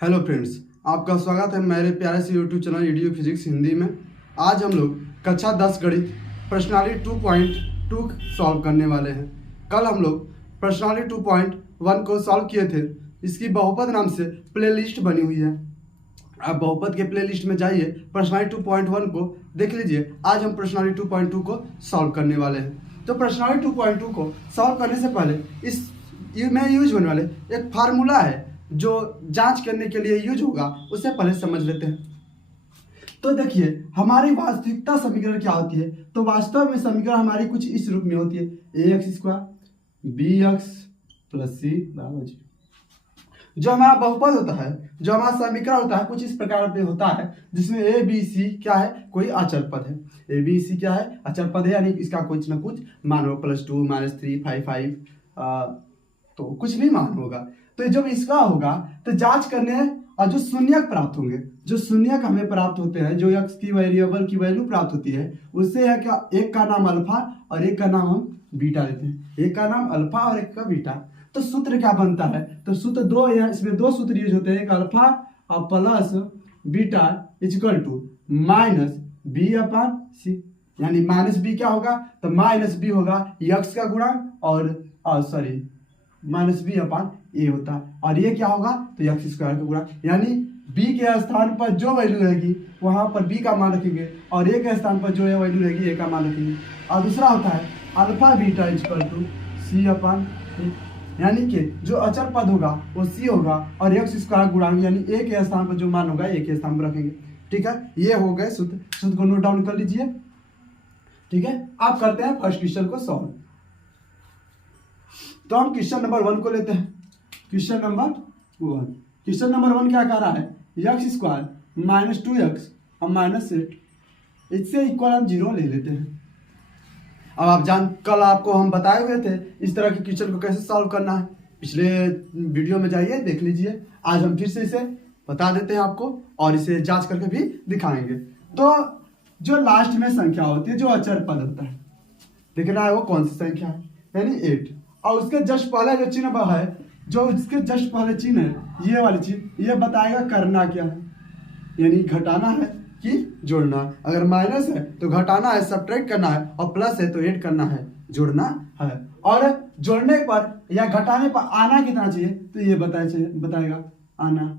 Hello friends, आपका स्वागत है मेरे प्यारे से YouTube channel EDU physics Hindi में। आज हम लोग कक्षा 10 गणित प्रश्नावली 2.2 सॉल्व करने वाले हैं। कल हम लोग प्रश्नावली 2.1 को सॉल्व किए थे। इसकी बहुपद नाम से प्लेलिस्ट बनी हुई है। आप बहुपद के प्लेलिस्ट में जाइए, प्रश्नावली 2.1 को देख लीजिए। आज हम प्रश्नावली 2.2 को सॉल्व करने वाले हैं। तो प्रश्नावली 2.2 को सॉल्व करने से पहले में यूज होने वाले एक फार्मूला है जो जांच करने के लिए यूज होगा, उससे पहले समझ लेते हैं। तो देखिए, हमारी वास्तविकता समीकरण क्या होती है। तो वास्तव में समीकरण हमारी कुछ इस रूप में होती है, ax² bx + c = 0। जो हमारा बहुपद होता है, जो हमारा समीकरण होता है, कुछ इस प्रकार पे होता है, जिसमें a b c क्या है, कोई अचर पद है। a b c क्या है, अचर पद है, यानी इसका कुछ ना कुछ मान हो, +2 -3 5 5 तो कुछ भी मान होगा। तो जब इसका होगा तो जांच करने और जो शून्यक प्राप्त होंगे, जो शून्यक हमें प्राप्त होते हैं, जो x की वेरिएबल की वैल्यू प्राप्त होती है, उससे है क्या, एक का नाम अल्फा और एक का नाम हम बीटा लेते हैं। एक का नाम अल्फा और एक का बीटा। तो सूत्र क्या बनता है, तो सूत्र दो, इसमें दो सूत्र यूज होते हैं, एक अल्फा और प्लस बीटा = -b/c, यानी -b क्या होगा, तो -b होगा x का गुणा और -b/a होता है, और ये क्या होगा, तो x² का गुणा, यानी b के स्थान पर जो वैल्यू रहेगी वहां पर b का मान रखेंगे, और a के स्थान पर जो वैल्यू रहेगी a का मान रखेंगे। और दूसरा होता है अल्फा बीटा = c/a, यानी कि जो अचर पद होगा वो c होगा और x² गुणांक, यानी a के स्थान पर जो मान होगा a के स्थान पर रखेंगे। ठीक है, ये हो गए सूत्र। सूत्र को नोट डाउन कर लीजिए। ठीक है, आप करते हैं फर्स्ट क्वेश्चन को सॉल्व। तो हम क्वेश्चन नंबर 1 को लेते हैं। क्वेश्चन नंबर 1 क्या कह रहा है, x² -2x और -8, इससे इक्वल हम 0 ले लेते हैं। अब आप कल आपको हम बताए हुए थे इस तरह के क्वेश्चन को कैसे सॉल्व करना है, पिछले वीडियो में जाइए देख लीजिए। आज हम फिर से इसे बता देते हैं आपको, और इसे जांच करके भी दिखाएंगे। तो जो लास्ट में संख्या होती है, जो अचर पद होता है, देखना है वो कौन सी संख्या है, यानी 8, और उसके जस्ट पहले जो चिन्ह है, जो इसके जस्ट पहले चिन्ह है, ये वाली चिन्ह, ये बताएगा करना क्या है, यानी घटाना है कि जोड़ना है। अगर माइनस है तो घटाना है, सब्ट्रैक्ट करना है, और प्लस है तो ऐड करना है, जोड़ना है। और जोड़ने पर या घटाने पर आना कितना चाहिए, तो ये बताएगा आना,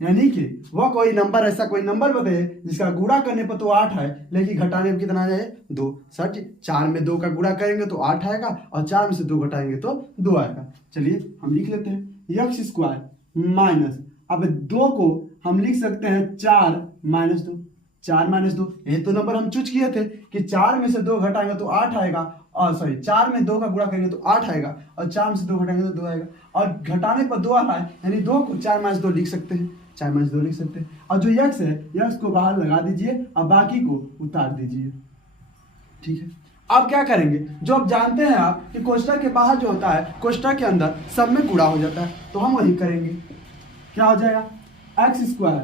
यानी कि वह कोई नंबर, ऐसा कोई नंबर बताइए जिसका गुणा करने पर तो 8 है, लेकिन घटाने में कितना आ जाए, 2। सच 4 में 2 का गुणा करेंगे तो 8 आएगा, और 4 में से 2 घटाएंगे तो 2 आएगा। चलिए हम लिख लेते हैं x² माइनस, अब 2 को हम लिख सकते हैं 4 - 2, 4 - 2, ये तो नंबर हम चूज किए थे कि 4 में से 2 घटाएंगे तो 8 आएगा, और 4 में 2 का गुणा करेंगे तो 8 आएगा, और 4 में से 2 घटाएंगे तो 2 आएगा, और घटाने पर 2 आ रहा है, यानी 2 को 4 - 2 लिख सकते हैं, 4 - 2 लिख सकते हैं। और जो x है, x को बाहर लगा दीजिए और बाकी को उतार दीजिए। ठीक है, अब क्या करेंगे, जो आप जानते हैं आप कि कोष्ठक के बाहर जो होता है, कोष्ठक के अंदर सब में गुणा हो जाता है, तो हम वही करेंगे। क्या हो जाएगा, x²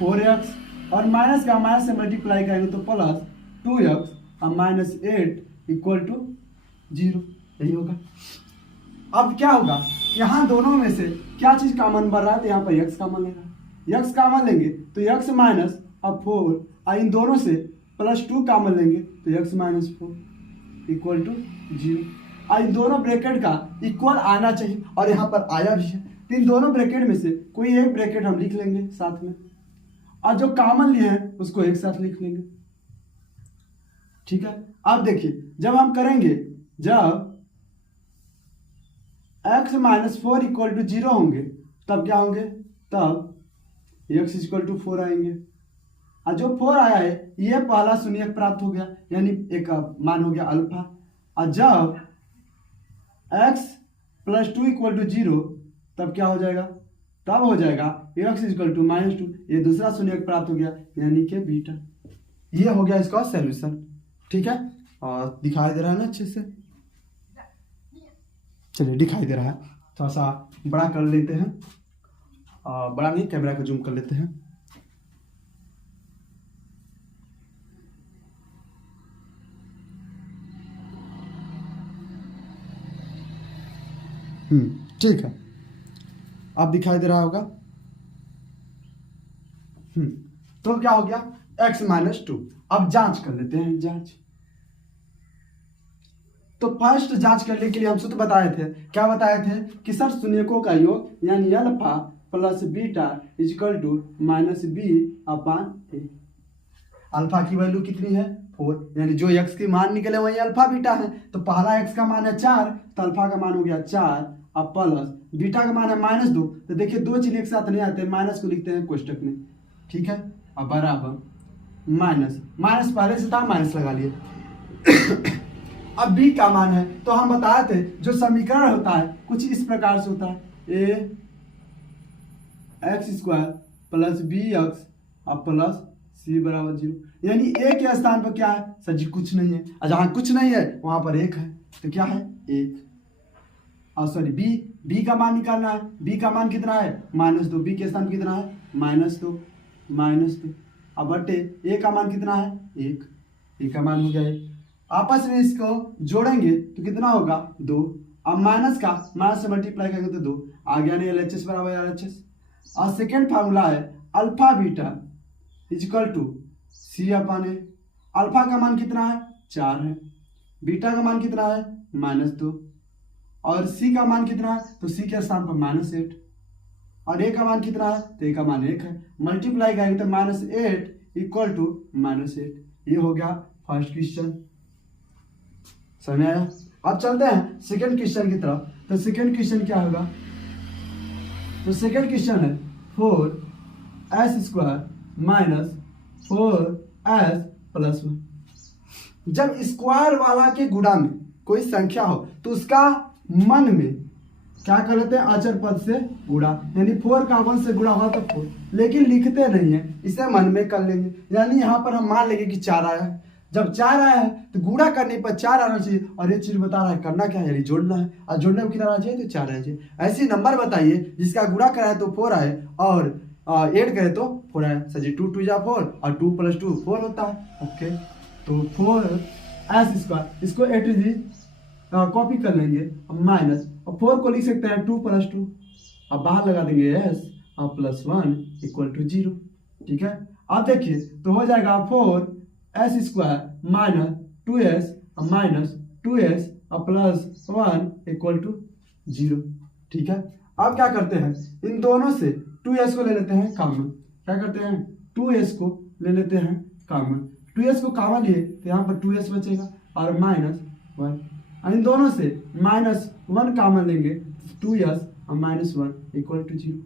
-4x, और माइनस का माइनस से मल्टीप्लाई करेंगे तो +2x और -8 = 0, यही होगा। अब क्या होगा, यहाँ दोनों में से क्या चीज कॉमन बन रहा है, तो यहाँ पर x कॉमन लेना, x कॉमन लेंगे तो x माइनस अब 4, और इन दोनों से +2 कॉमन लेंगे तो x - 4 = 0, और इन दोनों ब्रैकेट का इक्वल आना चाहिए, और यहाँ पर आया भी है। तो इन दोनों ब्रैकेट में से कोई एक ब्रैकेट हम लिख लेंगे साथ में, और जो कॉमन लिए हैं उसको एक साथ लिख लेंगे। ठीक है, अब देखिए, जब हम करेंगे, जब x - 4 = 0 होंगे, तब क्या होंगे, तब x = 4 आएंगे, और जो 4 आया है ये पहला शून्यक प्राप्त हो गया, यानी एक मान हो गया अल्फा। और जब x + 2 = 0, तब क्या हो जाएगा, तब हो जाएगा x = -2, ये दूसरा शून्यक प्राप्त हो गया, यानी कि बीटा। ये हो गया इसका सॉल्यूशन। ठीक है, और दिखाई दे रहा है ना अच्छे से, चलिए दिखाई दे रहा है, थोड़ा सा बड़ा कर लेते हैं, बड़ा नहीं, कैमरा का जूम कर लेते हैं। ठीक है, अब दिखाई दे रहा होगा। तो क्या हो गया x-2। अब जांच कर लेते हैं, जांच। तो फर्स्ट जांच करने के लिए हम सूत्र बताए थे, क्या बताए थे कि सर शून्यकों का योग यानी alpha plus beta equal to minus B upon A. Alpha की वैल्यू कितनी है 4, यानी जो x की मान निकले वही अल्फा बीटा है। तो पहला x का मान है 4, तो अल्फा का मान हो गया 4, अब प्लस बीटा का मान है -2। तो देखिए दो चिन्ह एक साथ नहीं आते, माइनस को लिखते हैं कोष्टक में, ठीक है। अब बराबर माइनस, माइनस पहले से था माइनस लगा लिए। अब b का मान है, तो हम बताए थे जो समीकरण होता है कुछ इस प्रकार से होता है, a(x² प्लस bx अब प्लस c बराबर 0। यानी a के स्थान पर क्या है सर जी कुछ नहीं है, और जहां कुछ नहीं है वहां पर 1 है, तो क्या है 1। और सॉरी b का मान निकालना है, b का मान कितना है -2, b के स्थान पर कितना है -2। अब बटे a का मान कितना है 1, a का मान हो गया 1। आपस में इसको जोड़ेंगे तो कितना होगा 2। अब माइनस से मल्टीप्लाई करेंगे तो 2 आ गया, नहीं LHS बराबर RHS। और सेकेंड फार्मूला है alpha beta equal to C upon A. Alpha का मान कितना है 4 है, बीटा का मान कितना है -2, और सी का मान कितना है तो सी के स्थान पर -8, और ए का मान कितना है तो ए का मान 1 है। मल्टीप्लाई करेंगे तो -8 इक्वल टू -8। ये हो गया फर्स्ट क्वेश्चन, समझ आया। अब चलते हैं सेकंड क्वेश्चन की तरफ। तो सेकंड क्वेश्चन क्या होगा, तो सेकंड क्वेश्चन है 4s² - 4s + 1। जब स्क्वायर वाला के गुणा में कोई संख्या हो तो उसका मन में क्या कर लेते हैं अचर पद से गुणा, यानी 4 का 1 से गुणा हुआ तो 4, लेकिन लिखते नहीं है, इसे मन में कर लेंगे। यानी यहाँ पर हम मान लेंगे कि 4 आया है। जब 4 आया है तो गुणा करने पर 4 आना चाहिए, और ये चीज बता रहा है करना क्या है यानी जोड़ना है, और जोड़ने में कितना आना चाहिए तो 4 आना चाहिए। ऐसी नंबर बताइए जिसका गुणा कराए तो 4 आए और ऐड करे तो 4 आए। सर जी 2 2 जा 4 और 2 + 2 4 होता है। ओके, तो 4s², इसको ए टू जी कॉपी कर लेंगे, माइनस, और 4 को लिख सकते हैं 2 + 2, अब बाहर लगा देंगे s और +1 = 0, ठीक है। अब देखिए तो हो जाएगा 4s² - 2s - 2s + 1 = 0, ठीक है। अब क्या करते हैं इन दोनों से 2s को ले लेते हैं कॉमन, क्या करते हैं 2s को ले लेते हैं कॉमन, 2s को कॉमन लिए तो यहाँ पर 2s बचेगा और -1, और इन दोनों से -1 कॉमन लेंगे 2s और -1 = 0,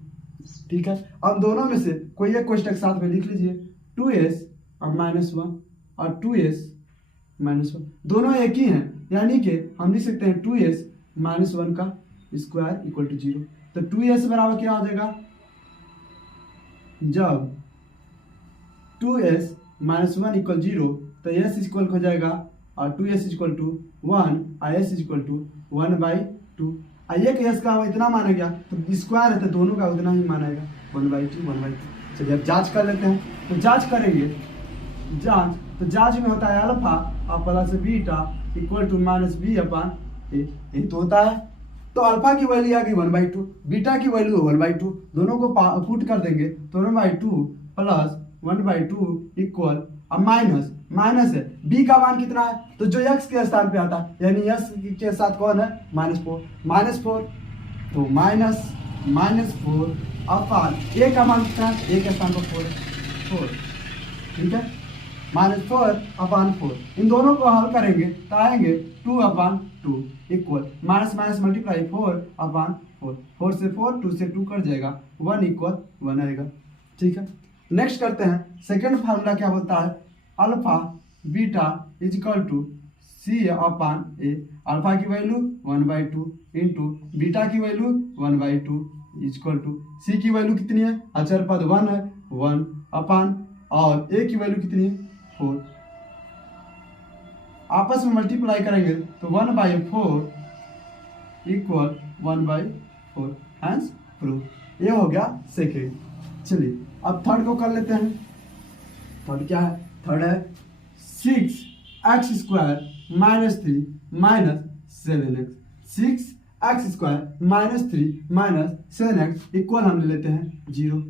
ठीक है। अब दोनों में से कोई एक कोष्टक साथ में लिख लीजिए, 2s और -1 और 2s -1 दोनों एक ही हैं, यानी कि हम लिख सकते हैं 2s - 1 का स्क्वायर = 0। तो 2s बराबर क्या हो जाएगा, जब 2s - 1 = 0 तो s इक्वल हो जाएगा और 2s = 1 और s = 1/2। एक s का इतना माना गया तो स्क्वायर है तो दोनों का उतना ही मानेगा 1/2। चलिए अब जांच कर लेते हैं। तो जांच करेंगे, जांच में होता है अल्फा और plus beta equal to -b upon A, यही तो होता है। तो अल्फा की वैल्यू आ गई 1/2, बीटा की वैल्यू 1/2, दोनों को पुट कर देंगे तो 1/2 प्लस 1/2 इक्वल, अब माइनस है, b का मान कितना है तो जो x के स्थान पे आता है, यानी x के साथ कौन है -4, तो -4 अपान a का मान कितना है, a के स्थान पर 4, ठीक है, -4 अपान 4। इन दोनों को हल करेंगे तो आएंगे 2/2 इक्वल माइनस मल्टीप्लाई 4/4, 4 से 4 2 से 2 कट जाएगा, 1 = 1 आएगा, ठीक है। नेक्स्ट करते हैं सेकेंड फार्मूला क्या बोलता है, alpha beta equal to c upon A. Alpha की वैल्यू 1/2 इंटू बीटा की वैल्यू 1/2 इक्वल टू c की वैल्यू कितनी है, अचर पद 1 है 1 अपान, और a की वैल्यू कितनी है 4, आपस में मल्टीप्लाई करेंगे तो 1/4 इक्वल 1/4, हैंस प्रूफ। ये हो गया सेकेंड। चलिए अब थर्ड को कर लेते हैं। थर्ड क्या है, थर्ड है 6x² - 3 - 7x। 6 x square -3 - 7x equal हम ले लेते हैं 0।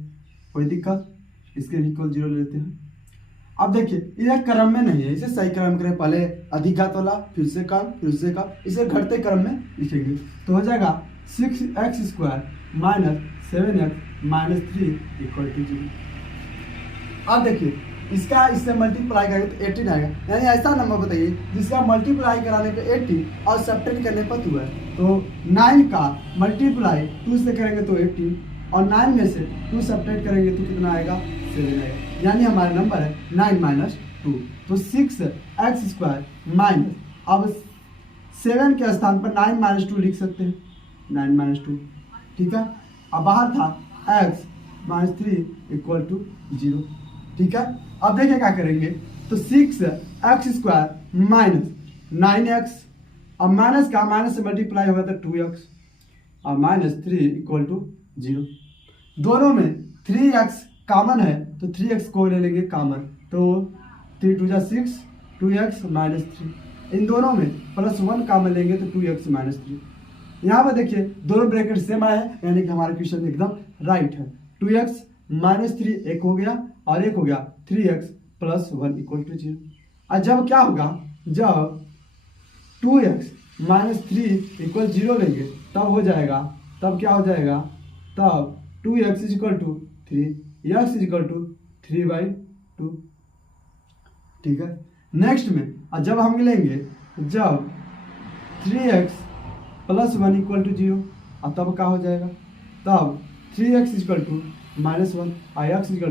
कोई दिक्कत, इसके इक्वल 0 ले लेते हैं। अब देखिए यह क्रम में नहीं है, इसे सही क्रम करें, पहले अधिक घात वाला फिर से कम फिर से कम, इसे घटते क्रम में लिखेंगे तो हो जाएगा 6x² - 7x - 3 = 0। अब देखिए इसका इससे मल्टीप्लाई करेंगे तो 18 आएगा, यानी ऐसा नंबर बताइए जिसका मल्टीप्लाई कराने पे 18 और सब्ट्रैक्ट करने पर 2 है। तो 9 का मल्टीप्लाई 2 से करेंगे तो 18 और 9 में से 2 सब्ट्रैक्ट करेंगे तो कितना आएगा 7 आएगा, यानी हमारा नंबर है 9 - 2। तो 6x² माइनस, अब 7 के स्थान पर 9 - 2 लिख सकते हैं, 9 - 2, ठीक है। अब बाहर था x - 3 = 0, ठीक है। अब देखिए क्या करेंगे तो 6x² माइनस 9x, अब माइनस का माइनस से मल्टीप्लाई होगा तो 2x और -3 = 0। दोनों में 3x कॉमन है तो 3x को ले लेंगे कॉमन, तो 3 2 6, 2x - 3। इन दोनों में +1 कॉमन लेंगे तो 2x - 3। यहाँ पर देखिए दोनों ब्रैकेट सेम आए हैं, यानी कि हमारा क्वेश्चन एकदम राइट है। 2x - 3 एक हो गया और एक हो गया 3x + 1 = 0। और जब क्या होगा, जब 2x - 3 = 0 लेंगे तब हो जाएगा, तब क्या हो जाएगा, तब 2x = 3, x = 3/2, ठीक है। नेक्स्ट में और जब हम लेंगे जब 3x + 1 = 0 और तब क्या हो जाएगा, तब 3x = -1 और x =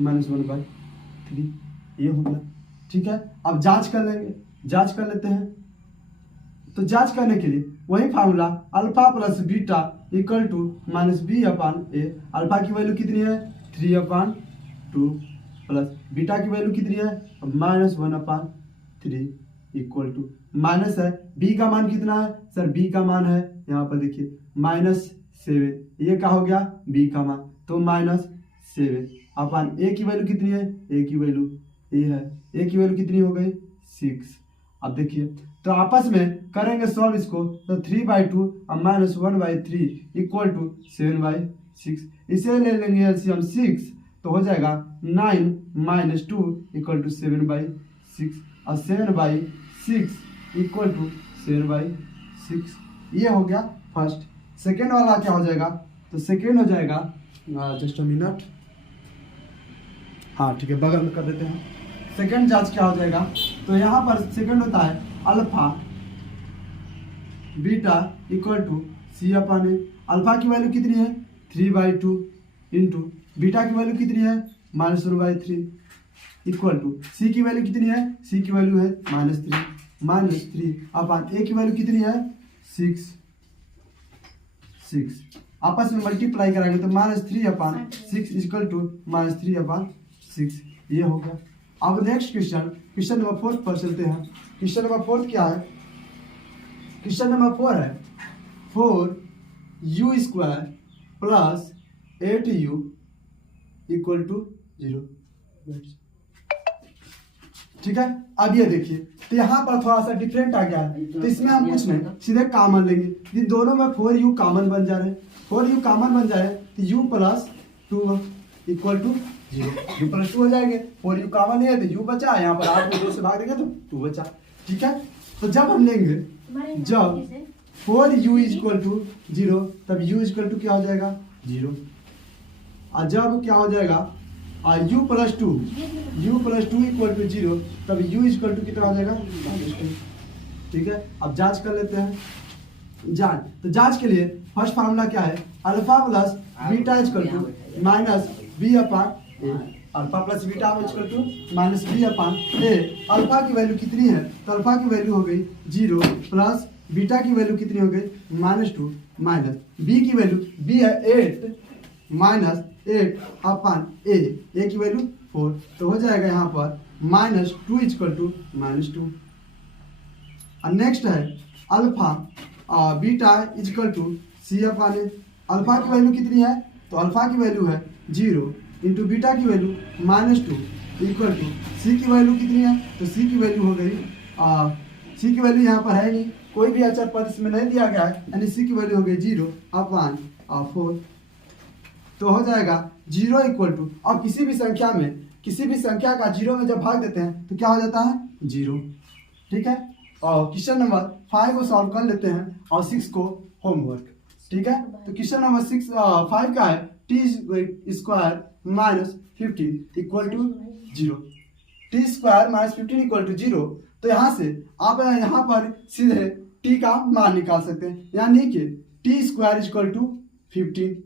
-1/3, ये हो गया, ठीक है। अब जांच कर लेंगे, जांच कर लेते हैं। तो जांच करने के लिए वही formula alpha plus beta = -b/a। Alpha की वैल्यू कितनी है 3/2 प्लस बीटा की वैल्यू कितनी है -1/3 = माइनस है, b का मान कितना है सर, b का मान है यहाँ पर देखिए -7, ये क्या हो गया b का मान, तो -7/, a की वैल्यू कितनी है, a की वैल्यू a है, a की वैल्यू कितनी हो गई 6। अब देखिए तो आपस में करेंगे सॉल्व इसको, तो 3/2 और -1/3 = 7/6। इसे ले लेंगे एलसीएम 6, तो हो जाएगा 9 - 2 = 7/6 और 7/6 = 7/6। ये हो गया फर्स्ट। सेकेंड वाला क्या हो जाएगा, तो सेकेंड हो जाएगा जस्ट अ मिनट, हाँ ठीक है बगल में कर देते हैं। सेकेंड जांच क्या हो जाएगा, तो यहाँ पर सेकेंड होता है अल्फा बीटा = c/a। अल्फा की वैल्यू कितनी है 3/2 इंटू बीटा की वैल्यू कितनी है -1/3 = c की वैल्यू कितनी है, c की वैल्यू है -3 a की वैल्यू कितनी है 6। आपस में मल्टीप्लाई कराएंगे तो -3/6 = -3/6, ये हो गया। अब नेक्स्ट क्वेश्चन नंबर 4 पर चलते हैं। क्वेश्चन नंबर 4 क्या है, क्वेश्चन नंबर 4 है 4u² + 8u = 0, ठीक है। अब ये देखिए तो यहाँ पर थोड़ा सा डिफरेंट आ गया है, तो इसमें हम कुछ नहीं सीधे कॉमन लेंगे, इन दोनों में 4u कॉमन बन जा रहे हैं, 4u कॉमन बन जाए तो u + 2 = 0, u + 2 हो जाएंगे। 4u कॉमन है तो u बचा, यहाँ पर 8 को 2 से भाग देंगे तो 2 बचा, ठीक है। तो जब हम लेंगे जब 4u = 0 तब u = क्या हो जाएगा 0, और जब क्या हो जाएगा u + 2 = 0 तब u = कितना हो जाएगा -2, ठीक है। अब जांच कर लेते हैं। जांच, तो जांच के लिए फर्स्ट फार्मूला क्या है, alpha plus beta = -b/a। Alpha plus beta = -b/a। Alpha की वैल्यू कितनी है, तो अल्फा की वैल्यू हो गई 0 प्लस बीटा की वैल्यू कितनी हो गई -2 माइनस b की वैल्यू b है 8 -8/a की वैल्यू 4, तो हो जाएगा यहाँ पर -2 = -2। और नेक्स्ट है अल्फा बीटा = c/a। अल्फा की वैल्यू कितनी है, तो अल्फा की वैल्यू है 0 इंटू बीटा की वैल्यू -2 = c की वैल्यू कितनी है, तो c की वैल्यू हो गई सी की वैल्यू यहाँ पर है नहीं, कोई भी अचर पद इसमें नहीं दिया गया है, यानी सी की वैल्यू हो गई 0/4। तो हो जाएगा 0 इक्वल टू, अब किसी भी संख्या का 0 में जब भाग देते हैं तो क्या हो जाता है 0। ठीक है, और क्वेश्चन नंबर 5 को सॉल्व कर लेते हैं और 6 को होमवर्क। ठीक है, तो क्वेश्चन नंबर 5 का है t² minus 15 equal to 0। t² minus 15 equal to 0। तो यहाँ से आप यहाँ पर सीधे t का मान निकाल सकते हैं, यानी कि t² इक्वल टू 15।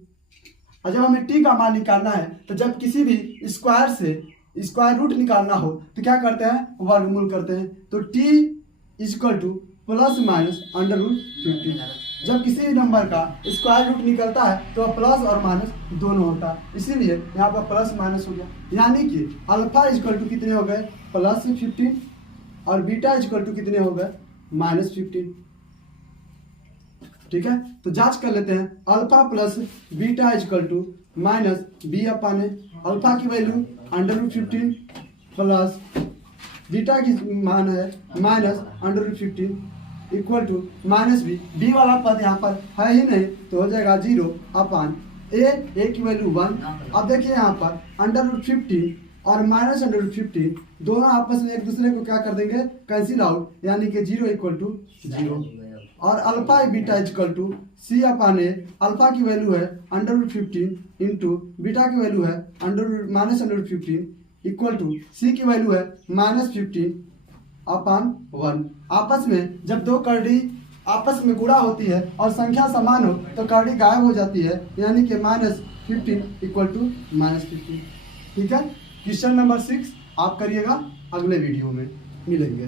और जब हमें t का मान निकालना है तो जब किसी भी स्क्वायर से स्क्वायर रूट निकालना हो तो क्या करते हैं, वर्गमूल करते हैं। तो t equal two plus minus √15। जब किसी भी नंबर का स्क्वायर रूट निकलता है तो प्लस और माइनस दोनों होता है, इसीलिए यहाँ पर प्लस माइनस हो गया, यानी कि अल्फा इक्वल टू कितने हो गए +15 और बीटा इक्वल टू कितने हो गए -15। ठीक है, तो जांच कर लेते हैं, alpha plus beta equal to -b/a। Alpha की वैल्यू √15 प्लस बीटा की मान है -√15 इक्वल टू -b। b वाला पद यहाँ पर है ही नहीं तो हो जाएगा 0/a। a की वैल्यू 1। अब देखिए यहाँ पर √15 और -√15 दोनों आपस में एक दूसरे को क्या कर देंगे, कैंसिल आउट, यानी कि 0 इक्वल टू 0। और alpha beta equal to c/a। Alpha की वैल्यू है √15 इंटू बीटा की वैल्यू है -√15 इक्वल टू c की वैल्यू है -15/1। आपस में जब दो करड़ी आपस में गुणा होती है और संख्या समान हो तो करड़ी गायब हो जाती है, यानी कि -15 इक्वल टू -15। ठीक है, क्वेश्चन नंबर 6 आप करिएगा, अगले वीडियो में मिलेंगे।